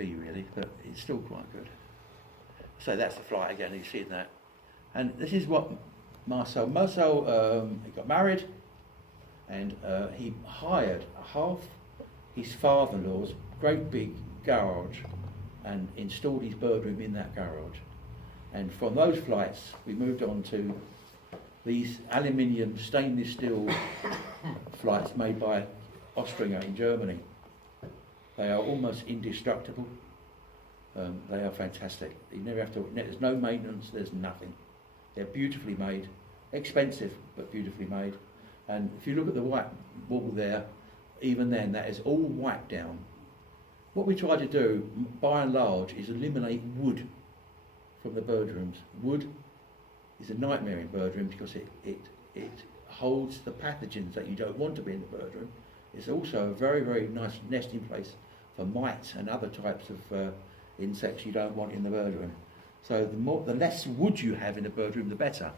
be really, but it's still quite good. So that's the flight again, you see that. And this is what Marcel he got married, and he hired half his father-in-law's great big garage and installed his bird room in that garage. And from those flights we moved on to these aluminium stainless steel flights made by Ostringer in Germany. They are almost indestructible. They are fantastic. You never have to, there's no maintenance, there's nothing. They're beautifully made, expensive but beautifully made. And if you look at the white wall there, even then that is all wiped down. What we try to do, by and large, is eliminate wood from the bird rooms. Wood is a nightmare in bird rooms because it holds the pathogens that you don't want to be in the bird room. It's also a very, very nice nesting place for mites and other types of insects you don't want in the bird room. So the less wood you have in the bird room, the better.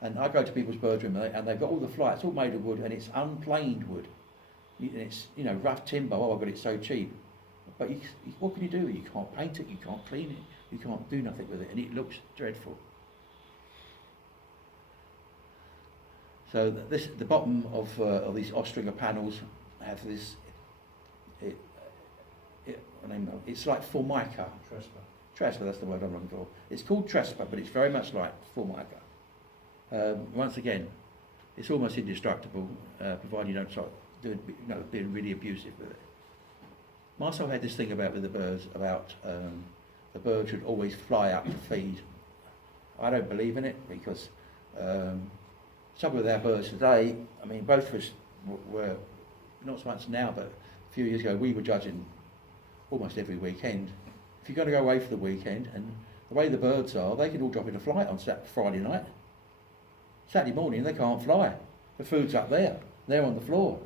And I go to people's bird room and they've got all the flights all made of wood, and it's unplaned wood. And it's, you know, rough timber. Oh, but it's so cheap. But what can you do? You can't paint it, you can't clean it, you can't do nothing with it, and it looks dreadful. So the bottom of these Ostringer panels have this. It's like formica. Trespa, that's the word I'm looking for. It's called Trespa, but it's very much like formica. Once again, it's almost indestructible, provided you don't start doing, being really abusive with it. Marcel had this thing about with the birds, about the birds should always fly up to feed. I don't believe in it because some of our birds today, I mean, both of us were, not so much now, but a few years ago, we were judging almost every weekend. If you're going to go away for the weekend, and the way the birds are, they can all drop in a flight on Friday night. Saturday morning, they can't fly. The food's up there. They're on the floor.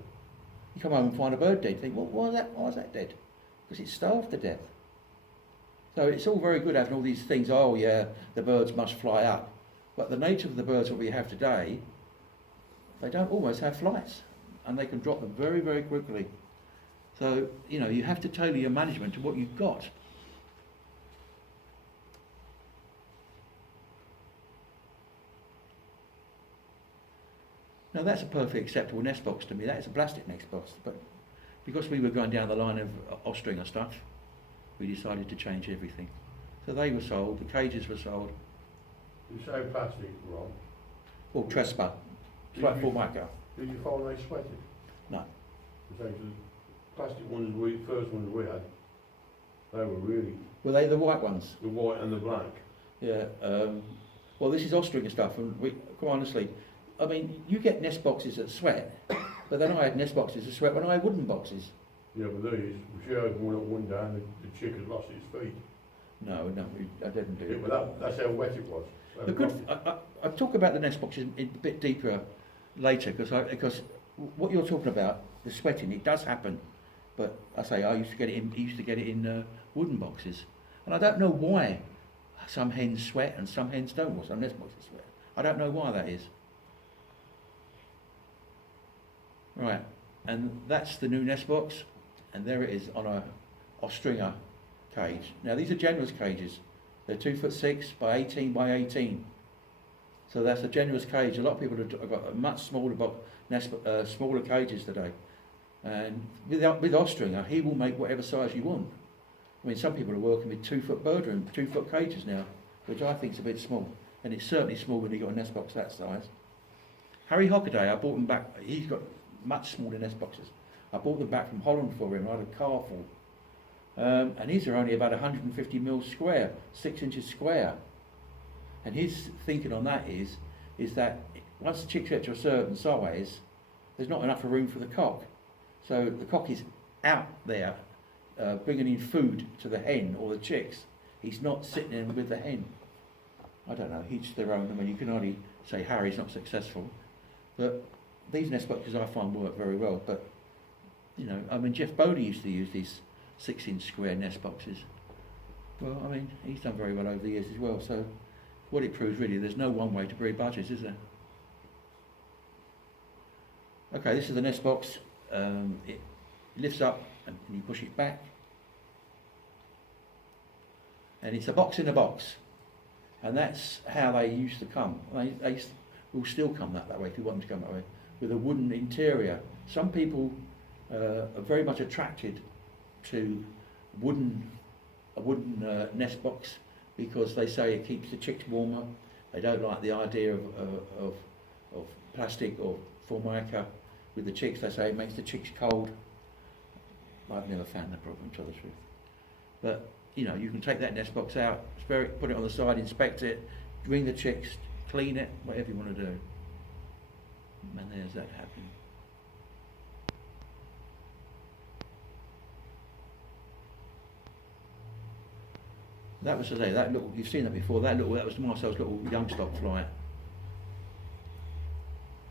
You come home and find a bird dead. You think, well, why is that dead? Because it's starved to death. So it's all very good having all these things. Oh yeah, the birds must fly up. But the nature of the birds that we have today, they don't always have flights, and they can drop them very, very quickly. So, you know, you have to tailor your management to what you've got. Now that's a perfectly acceptable nest box to me. That is a plastic nest box, but because we were going down the line of Ostringer stuff, we decided to change everything. So they were sold, the cages were sold. You say plastic, Ron? Well, Trespa. It's like formica. Did you find they sweated? No. The plastic ones, first ones we had, they were really... Were they the white ones? The white and the black. Yeah. Well, this is Ostringer stuff, and quite honestly, I mean, you get nest boxes that sweat, but then I had nest boxes that sweat when I had wooden boxes. Yeah, but these, she opened one up one day and the chick had lost its feet. No, I didn't do it. Yeah, but that's how wet it was. The good, I'll talk about the nest boxes a bit deeper later, because what you're talking about, the sweating, it does happen. But I say I used to get it in wooden boxes, and I don't know why some hens sweat and some hens don't, or some nest boxes sweat. I don't know why that is. Right, and that's the new nest box, and there it is on a Ostringer cage. Now these are generous cages. They're 2'6" by 18 by 18. So that's a generous cage. A lot of people have got a much smaller smaller cages today. And with Ostringer, he will make whatever size you want. I mean, some people are working with 2-foot bird room, 2-foot cages now, which I think is a bit small. And it's certainly small when you've got a nest box that size. Harry Hockaday, I bought him back. He's got much smaller nest boxes. I bought them back from Holland for him. I had a car full. And these are only about 150 mil square, 6 inches square. And his thinking on that is that once the chicks get to a certain size, there's not enough room for the cock. So the cock is out there bringing in food to the hen or the chicks. He's not sitting in with the hen. I don't know, each their own. I mean, you can only say Harry's not successful. But these nest boxes I find work very well. But, you know, I mean, Jeff Bodie used to use these 6-inch square nest boxes. Well, I mean, he's done very well over the years as well. So what it proves really, there's no one way to breed budgies, is there? Okay, this is the nest box. It lifts up and you push it back. and it's a box in a box, and that's how they used to come. They will still come that way if you want them to come that way, with a wooden interior. Some people are very much attracted to a wooden nest box because they say it keeps the chicks warmer. They don't like the idea of plastic or formica with the chicks. They say it makes the chicks cold. I've never found that problem, to tell the truth. But you know, you can take that nest box out, put it on the side, inspect it, bring the chicks, clean it, whatever you want to do. And there's that happening. That was today. That little, you've seen that before. That was Marcel's little young stock fly.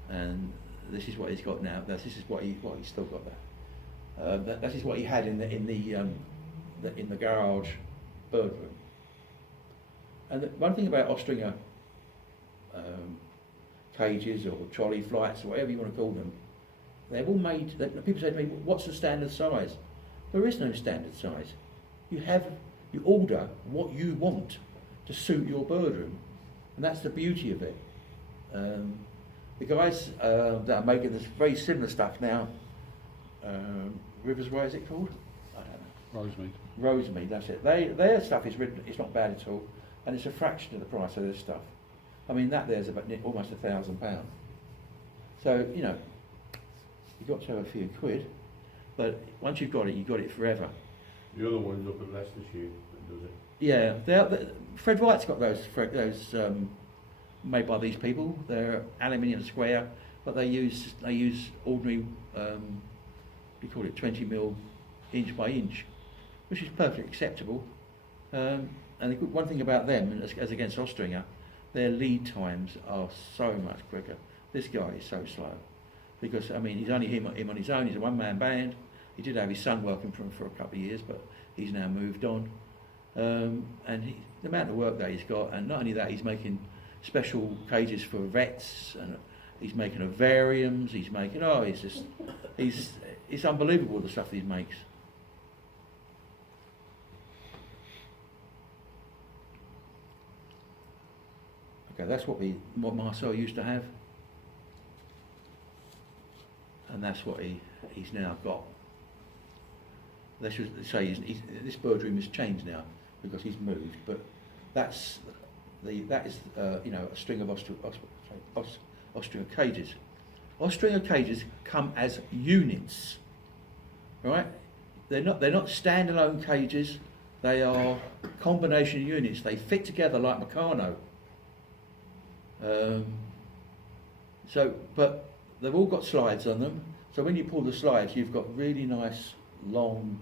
And this is what he's got now. This is what he's still got there. That is what he had in the garage bird room. And one thing about Ostringer cages or trolley flights or whatever you want to call them, they've all made. People say to me, "What's the standard size?" There is no standard size. You order what you want to suit your bird room, and that's the beauty of it. The guys that are making this very similar stuff now, Rivers Way, is it called? I don't know. Rosemead, that's it. Their stuff is written. It's not bad at all, and it's a fraction of the price of this stuff. I mean, that there's about almost £1,000. So you know, you've got to have a few quid, but once you've got it forever. The other one's up at Leicestershire, does it? Yeah, Fred White's got those made by these people. They're aluminium square, but they use ordinary, we call it 20mm inch by inch, which is perfectly acceptable. And the good one thing about them, as against Ostringer, their lead times are so much quicker. This guy is so slow, because I mean he's only him on his own. He's a one-man band. He did have his son working for him for a couple of years, but he's now moved on. And the amount of work that he's got, and not only that, he's making special cages for vets, and he's making vivariums. He's making it's unbelievable the stuff he makes. Okay, that's what Marcel used to have, and that's what he's now got. Let's just say this bird room has changed now because he's moved, but that is a string of Ostringer cages. Ostringer cages come as units, right? They're not standalone cages. They are combination units. They fit together like Meccano. But they've all got slides on them. So when you pull the slides, you've got really nice long,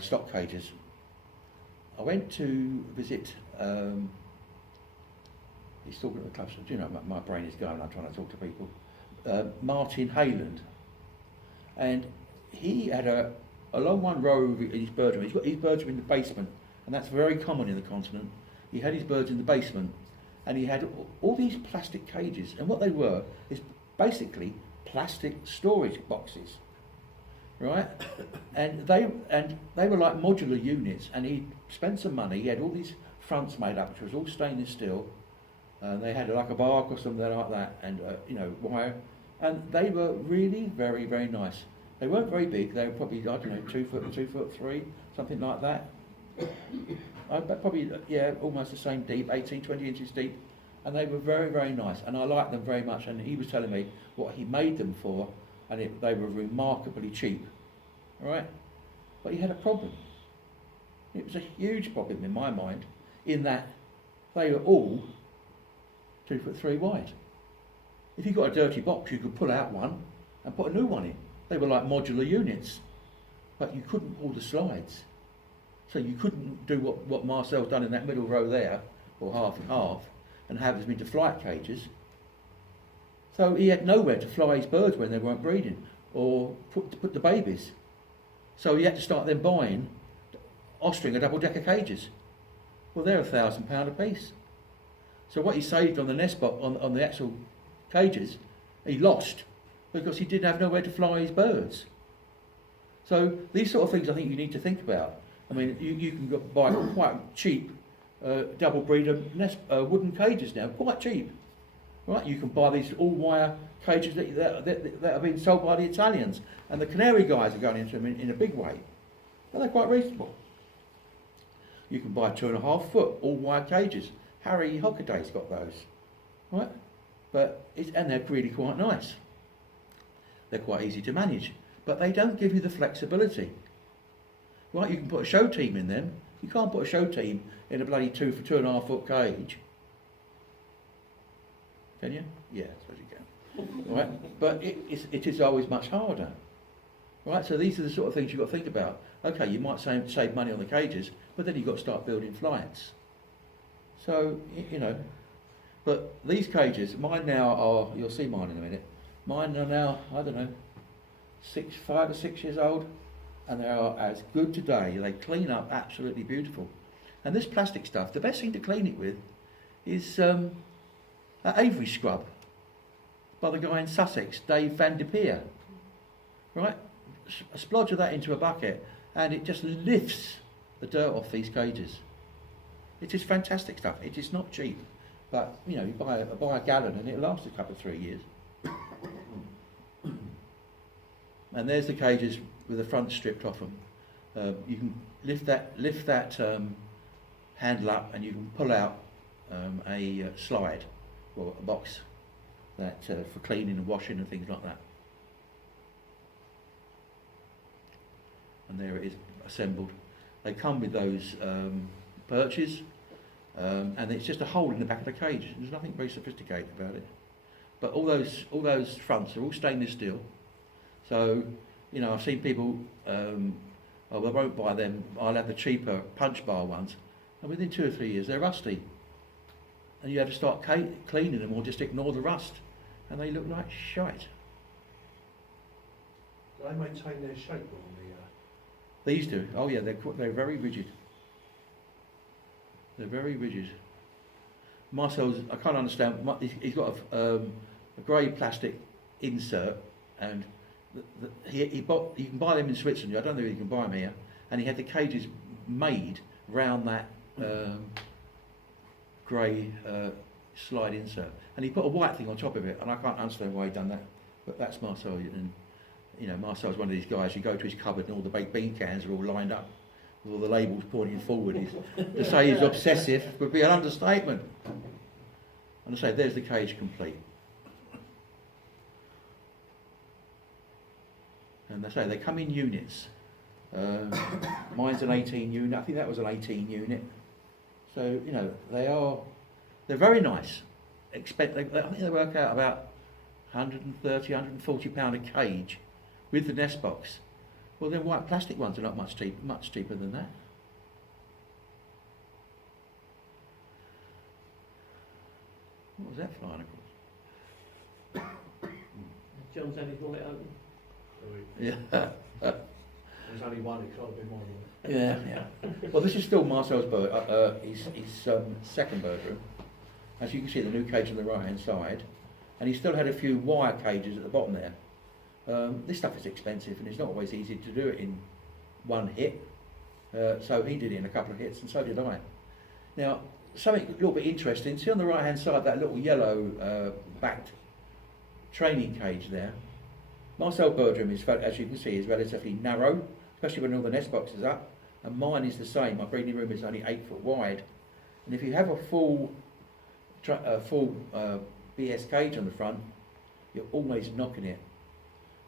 stock cages. I went to visit. He's talking at the club. So, my brain is going. I'm trying to talk to people. Martin Hayland, and he had a long one row in his bird room. He's got his birds in the basement, and that's very common in the continent. He had his birds in the basement, and he had all these plastic cages, and what they were is basically plastic storage boxes, right? And they were like modular units, and he spent some money. He had all these fronts made up, which was all stainless steel. They had like a bark or something like that, and wire, and they were really very, very nice. They weren't very big. They were probably 2 foot, 2'3", something like that. Probably almost the same deep, 18, 20 inches deep, and they were very, very nice, and I liked them very much. And he was telling me what he made them for, and they were remarkably cheap, right? But he had a problem. It was a huge problem in my mind, in that they were all 2'3" wide. If you got a dirty box, you could pull out one and put a new one in. They were like modular units, but you couldn't pull the slides. So you couldn't do what Marcel's done in that middle row there, or half and half, and have them into flight cages. So he had nowhere to fly his birds when they weren't breeding, or put the babies. So he had to start then buying Ostringer double-decker cages. Well, they're £1,000 a piece. So what he saved on the nest box, on the actual cages, he lost because he didn't have nowhere to fly his birds. So these sort of things I think you need to think about. I mean, you can buy quite cheap double breeder wooden cages now, quite cheap. Right? You can buy these all-wire cages that have been sold by the Italians, and the canary guys are going into them in a big way. And they're quite reasonable. You can buy 2.5 foot all-wire cages. Harry Hockaday's got those, right? And they're really quite nice. They're quite easy to manage, but they don't give you the flexibility. Right? You can put a show team in them. You can't put a show team in a bloody 2.5 foot cage. Can you? Yeah, I suppose you can. Right? But it is always much harder. Right? So these are the sort of things you've got to think about. Okay, you might save money on the cages, but then you've got to start building flights. So, you know, but these cages, mine now are, you'll see mine in a minute, mine are now, I don't know, 5 or 6 years old, and they are as good today. They clean up absolutely beautiful. And this plastic stuff, the best thing to clean it with is an Avery scrub by the guy in Sussex, Dave Van de Peer. Right? A splodge of that into a bucket, and it just lifts the dirt off these cages. It is fantastic stuff. It is not cheap, but you know, you buy a gallon and it lasts a couple of 3 years. And there's the cages with the front stripped off them. You can lift that handle up, and you can pull out a slide or a box that for cleaning and washing and things like that. And there it is assembled. They come with those perches, and it's just a hole in the back of the cage. There's nothing very sophisticated about it. But all those fronts are all stainless steel. So, you know, I've seen people, oh, I won't buy them, I'll have the cheaper punch bar ones, and within 2 or 3 years they're rusty. And you have to start cleaning them or just ignore the rust, and they look like shite. Do they maintain their shape on the... These do, oh yeah, they're very rigid. They're very rigid. Marcel's, I can't understand, he's got a grey plastic insert, and you can buy them in Switzerland. I don't know if you can buy them here. And he had the cages made round that grey slide insert, and he put a white thing on top of it. And I can't understand why he'd done that, but that's Marcel. And you know, Marcel's one of these guys. You go to his cupboard and all the baked bean cans are all lined up with all the labels pointing forward. To say he's obsessive would be an understatement. And I say, there's the cage complete. And they say they come in units. Mine's an 18 unit. I think that was an 18 unit. So you know they're very nice. I think they work out about 130, 140 £140 a cage with the nest box. Well, then white plastic ones are not much cheaper than that. What was that flying across? John's had his wallet open. Yeah. There's only one, it can't be more than Yeah. Well, this is still Marcel's his second bird room. As you can see, the new cage on the right-hand side, and he still had a few wire cages at the bottom there. This stuff is expensive, and it's not always easy to do it in one hit. So he did it in a couple of hits, and so did I. Now, something a little bit interesting. See on the right-hand side that little yellow backed training cage there. Marcel Birdroom is, as you can see, is relatively narrow, especially when all the nest boxes are up, and mine is the same. My breeding room is only 8 foot wide, and if you have a full BS cage on the front, you're always knocking it.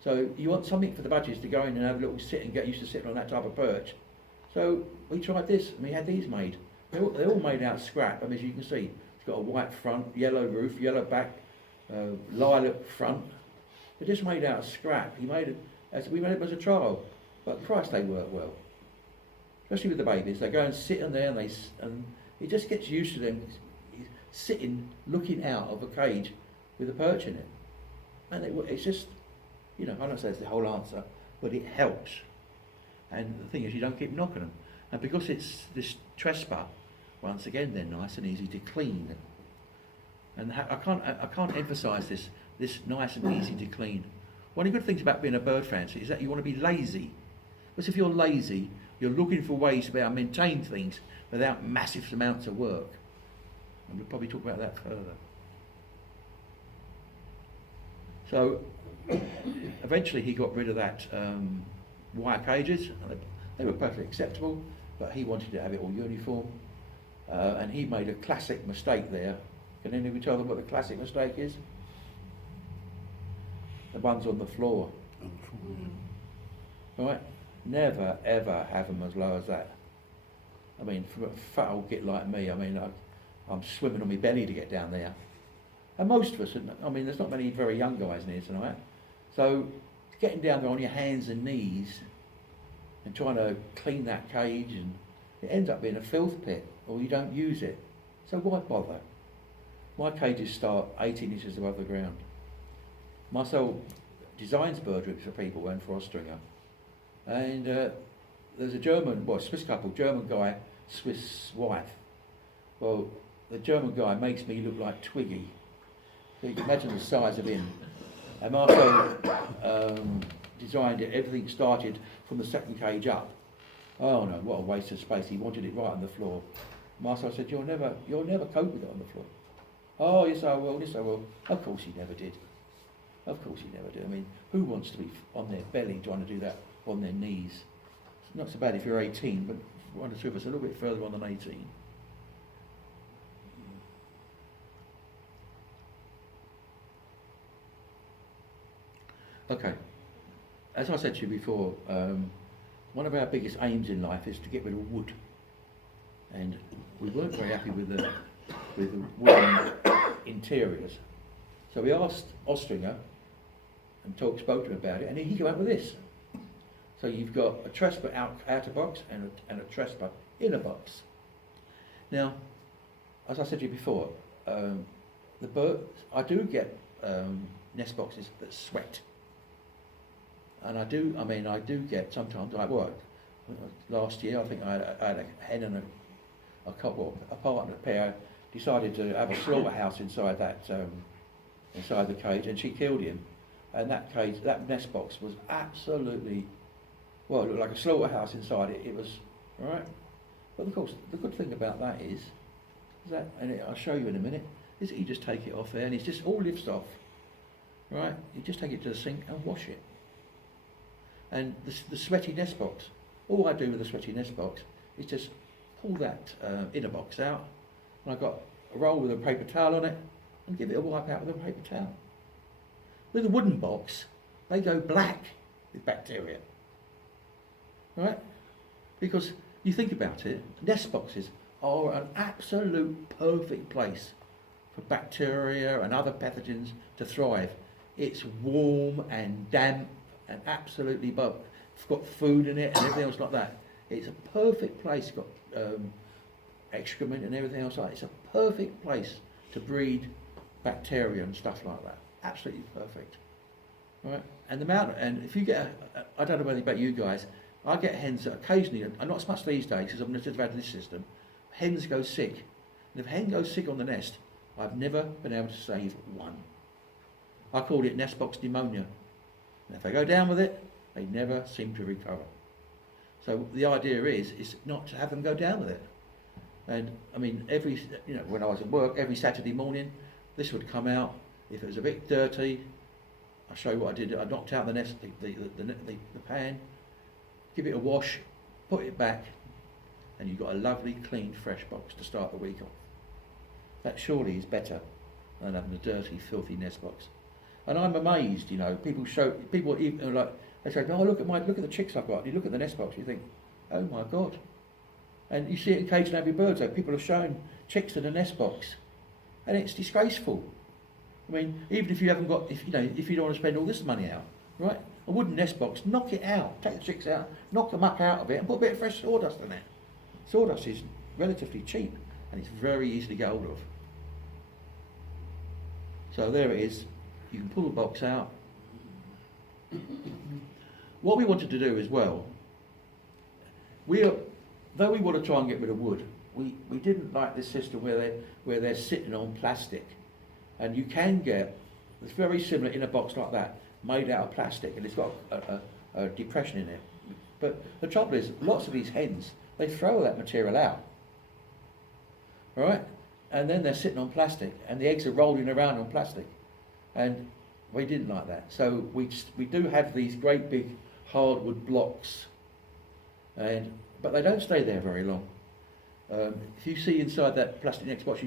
So you want something for the budgies to go in and have a little sit and get used to sitting on that type of perch. So we tried this, and we had these made. They're all made out of scrap. I mean, as you can see, it's got a white front, yellow roof, yellow back, lilac front. They're just made out of scrap. We made it as a trial, but Christ, they work well. Especially with the babies, they go and sit in there, and it just gets used to them sitting, looking out of a cage with a perch in it, and it's just, you know, I don't say it's the whole answer, but it helps. And the thing is, you don't keep knocking them, and because it's this Trespa, once again, they're nice and easy to clean. And I can't emphasise this nice and easy to clean. One of the good things about being a bird fancier is that you want to be lazy. Because if you're lazy, You're looking for ways to be able to maintain things without massive amounts of work. And we'll probably talk about that further. So eventually he got rid of that wire cages. They were perfectly acceptable, but he wanted to have it all uniform. And he made a classic mistake there. Can anybody tell them what the classic mistake is? The ones on the floor. Right? Never ever have them as low as that. I mean, for a fat old git like me, I mean, I'm swimming on my belly to get down there. And most of us, I mean, there's not many very young guys in here tonight. So getting down there on your hands and knees and trying to clean that cage, and it ends up being a filth pit, or you don't use it. So why bother? My cages start 18 inches above the ground. Marcel designs bird rooms for people and for Austringer. And there's a German, well, Swiss couple, German guy, Swiss wife. Well, the German guy makes me look like Twiggy. So you can imagine the size of him. And Marcel designed it, everything started from the second cage up. Oh no, what a waste of space. He wanted it right on the floor. Marcel said, you'll never cope with it on the floor. Oh, yes I will, yes I will. Of course he never did. Of course he never did. I mean, who wants to be on their belly trying to do that on their knees? It's not so bad if you're 18, but one or two of us a little bit further on than 18. Okay, as I said to you before, one of our biggest aims in life is to get rid of wood, and we weren't very happy with the wooden interiors. So we asked Austringer and spoke to him about it, and he came up with this. So you've got a Trespa outer box and a Trespa inner box. Now, as I said to you before, the birds, I do get nest boxes that sweat. And I do get sometimes, like what, last year I think I had a hen and a couple, a partner pair decided to have a slaughterhouse inside that, inside the cage, and she killed him. And that cage, that nest box was absolutely, well, it looked like a slaughterhouse inside it. It was, right? But of course, the good thing about that is that, and I'll show you in a minute, is that you just take it off there and it just all lifts off, right? You just take it to the sink and wash it. And the sweaty nest box, all I do with the sweaty nest box is just pull that inner box out, and I've got a roll with a paper towel on it, and give it a wipe out with a paper towel. With a wooden box, they go black with bacteria, right? Because you think about it, nest boxes are an absolute perfect place for bacteria and other pathogens to thrive. It's warm and damp and absolutely it's got food in it and everything else like that. It's a perfect place. It's got excrement and everything else like that. It's a perfect place to breed bacteria and stuff like that. Absolutely perfect, right? And the amount, and if you get, I don't know whether about you guys, I get hens that occasionally, and not so much these days because I've just had this system. Hens go sick, and if a hen goes sick on the nest, I've never been able to save one. I called it nest box pneumonia. And if they go down with it, they never seem to recover. So the idea is not to have them go down with it. And I mean, when I was at work, every Saturday morning, this would come out. If it was a bit dirty, I'll show you what I did. I knocked out the nest, the pan, give it a wash, put it back, and you've got a lovely, clean, fresh box to start the week off. That surely is better than having a dirty, filthy nest box. And I'm amazed, people even like, they say, oh, look at the chicks I've got. And you look at the nest box, you think, oh my God. And you see it occasionally in every bird, so people have shown chicks in a nest box. And it's disgraceful. I mean, even if you haven't got, if you don't want to spend all this money out, right? A wooden nest box, knock it out, take the chicks out, knock them up out of it, and put a bit of fresh sawdust in it. Sawdust is relatively cheap, and it's very easy to get hold of. So there it is. You can pull the box out. What we wanted to do as well, though we want to try and get rid of wood, we didn't like this system where they're sitting on plastic, and you can get it's very similar in a box like that, made out of plastic, and it's got a depression in it. But the trouble is, lots of these hens, they throw that material out, right? And then they're sitting on plastic, and the eggs are rolling around on plastic, and we didn't like that. So we do have these great big hardwood blocks, but they don't stay there very long. If you see inside that plastic next box,